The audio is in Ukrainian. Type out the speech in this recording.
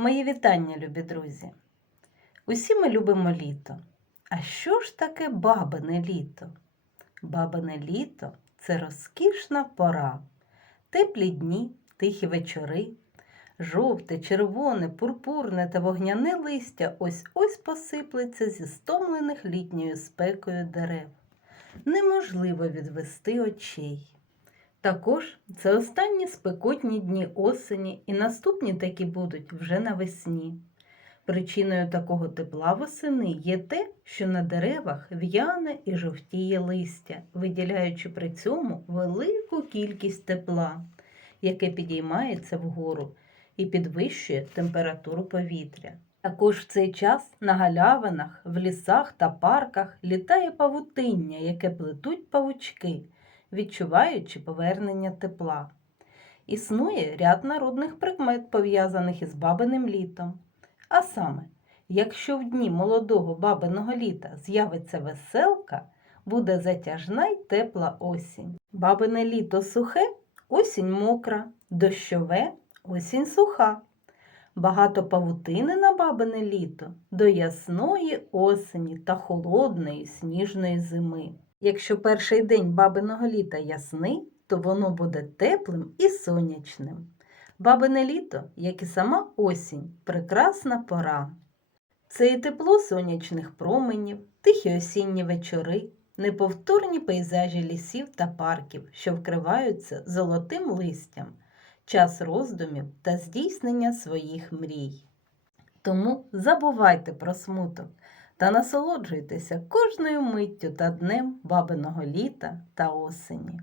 Мої вітання, любі друзі. Усі ми любимо літо. А що ж таке бабине літо? Бабине літо це розкішна пора. Теплі дні, тихі вечори, жовте, червоне, пурпурне та вогняне листя ось ось посиплеться зі стомлених літньою спекою дерев. Неможливо відвести очей. Також це останні спекотні дні осені, і наступні такі будуть вже навесні. Причиною такого тепла восени є те, що на деревах в'яне і жовтіє листя, виділяючи при цьому велику кількість тепла, яке підіймається вгору і підвищує температуру повітря. Також в цей час на галявинах, в лісах та парках літає павутиння, яке плетуть павучки, відчуваючи повернення тепла. Існує ряд народних прикмет, пов'язаних із бабиним літом. А саме, якщо в дні молодого бабиного літа з'явиться веселка, буде затяжна й тепла осінь. Бабине літо сухе, осінь мокра, дощове, осінь суха. Багато павутини на бабине літо до ясної осені та холодної сніжної зими. Якщо перший день бабиного літа ясний, то воно буде теплим і сонячним. Бабине літо, як і сама осінь, прекрасна пора. Це і тепло сонячних променів, тихі осінні вечори, неповторні пейзажі лісів та парків, що вкриваються золотим листям, час роздумів та здійснення своїх мрій. Тому забувайте про смуток та насолоджуйтеся кожною миттю та днем бабиного літа та осені.